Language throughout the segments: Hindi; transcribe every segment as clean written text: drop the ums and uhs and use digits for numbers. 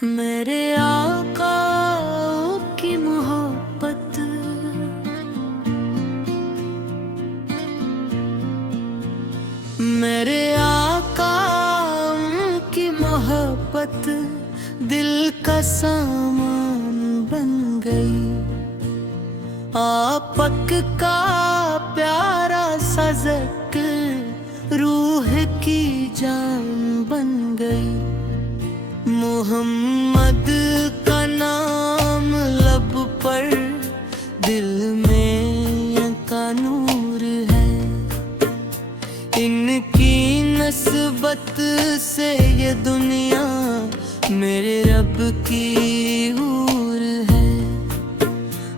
मेरे आका की मोहब्बत, मेरे आका की मोहब्बत दिल का सामान बन गई। आपक का प्यारा सा ज़िक्र रूह की जान बन गई। मोहम्मद का नाम लब पर, दिल में का नूर है। इनकी नस्बत से ये दुनिया मेरे रब की हूर है।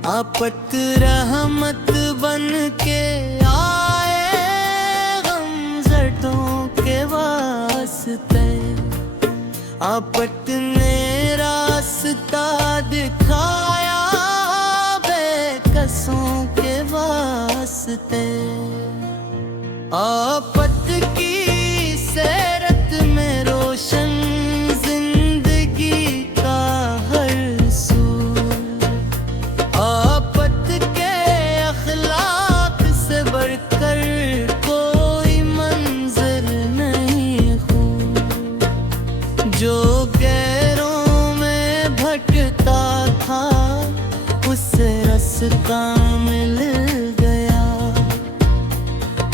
आपत रहमत बन के आए गमज़दों के वास्ते। आपत ने रास्ता दिखाया बेकसों के वास्ते। आपत की सैरत में रोशन जिंदगी का हर सूर। आपत के अखलाक से बढ़कर कोई मंजर नहीं खूब। जो गैरों में भटकता था उसे रास्ता मिल गया।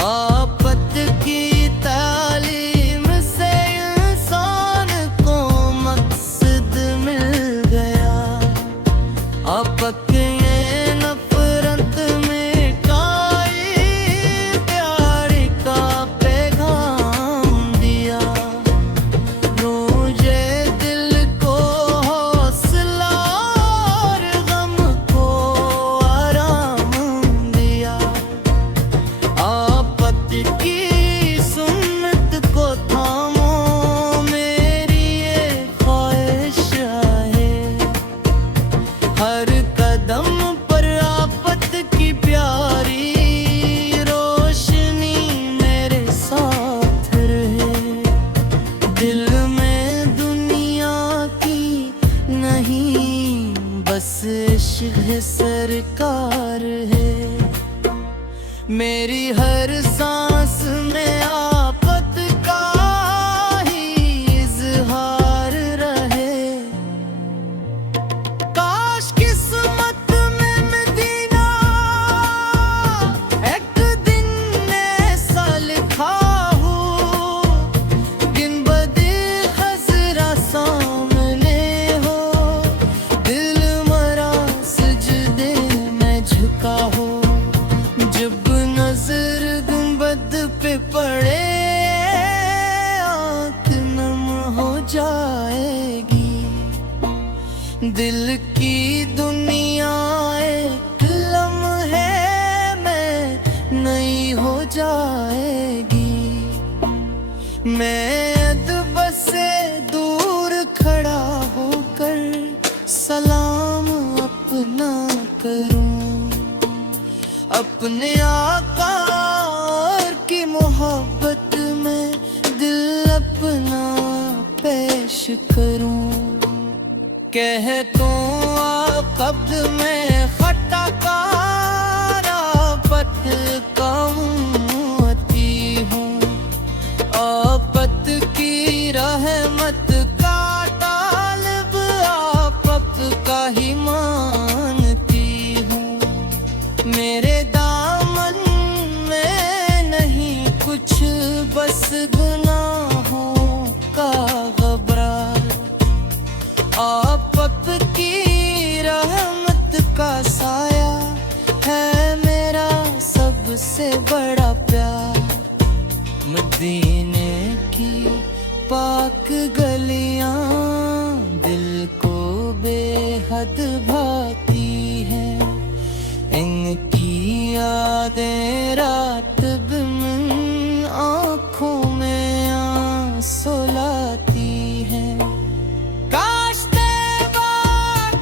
आपत की तालीम से इंसान को मकसद मिल गया। आपक ने नफरत मिटाई, प्यार का पैगाम दिया। रोजे दिल को हौसला और गम को आराम दिया। आपत की सुन्नत को थामो, मेरी ये ख्वाहिश है। हर कदम पर आपत की प्यारी रोशनी मेरे साथ रहे। दिल में दुनिया की नहीं, बस इश्क है सरकार है। मेरी हर सांस में आपत का ही इज़हार रहे। काश किस्मत में मदीना एक दिन ऐसा लिखा हो। गिनबदे खज़रा सामने हो, दिल मरा सजदे में झुका हो। जब नजर गुंबद पे पड़े आँख नम हो जाएगी। दिल की दुनिया एक लम्हे में नई हो जाएगी। मैं अदब से दूर खड़ा होकर सलाम अपना करूं। अपने आका की मोहब्बत में दिल अपना पेश करूं। कह तो कब्द में खता कार आपत का उम्मती हूँ। आपत की रहमत का तालिब आपक का ही मानती हूँ। मेरे दामन में नहीं कुछ, बस गुनाहों का गबरार। आपक की रहमत का साया है मेरा सबसे बड़ा प्यार। मदीने की पाक गलियां दिल को बेहद भाती हैं। इनकी यादें रात दिन आँखों में आंसू लाती हैं। काश तैबा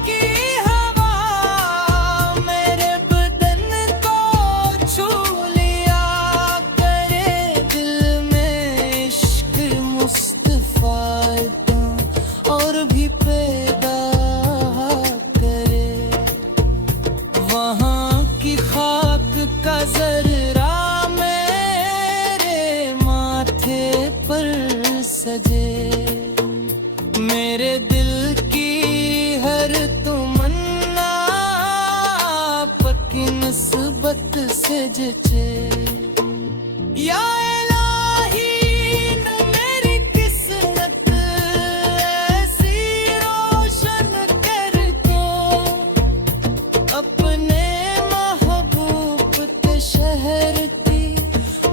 की हवा मेरे बदन को छू लिया करे। दिल में इश्क मुस्तफा का और भी पे चे या इलाही न मेरी किस्मत ऐसी रोशन कर दो अपने महबूब के शहर की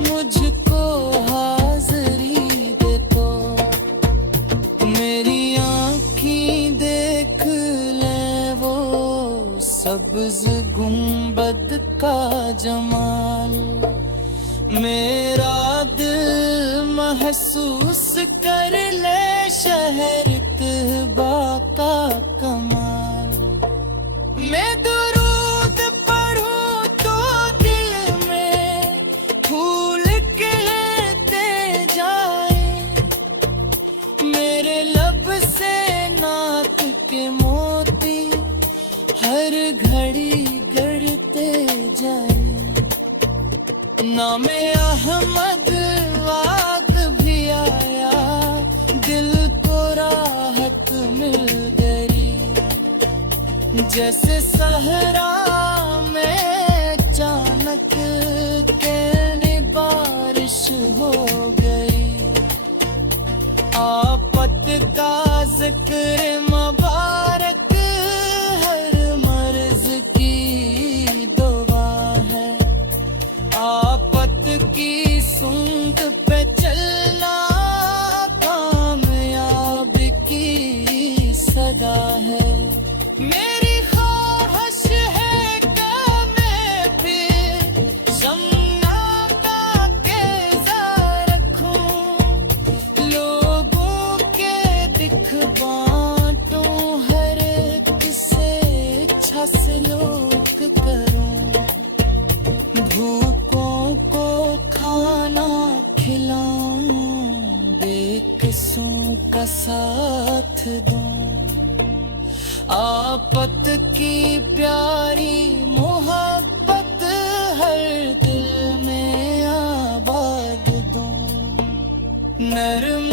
मुझको हाज़री दे तो मेरी आँखें देख ले वो सब्ज़ गुंबद का जमाल मेरा दिल महसूस कर ले शहर तहबा का कमाल मैं दुरूद पढ़ूं तो दिल में फूल खिलते जाए मेरे लब से नाक के मोती हर घड़ी गढ़ते जाए नामे अहमद वाद भी आया दिल को राहत मिल गई जैसे सहरा में अचानक कहने बारिश हो गई आफत का जिक्र मुबारक हर मर्ज की दुआ है आफत की सूंद पे चलना कामयाब की सदा है मेरी ख्वाहिश है कि मैं फिर शम्ना का केज़ा रखूं लोगों के दिख बांटूं हर एक से इच्छा सलूक करूं भूखों को खाना खिलाऊं बेकसों का साथ दूं आफत की प्यारी मोहब्बत हर दिल में आबाद दूं नर्म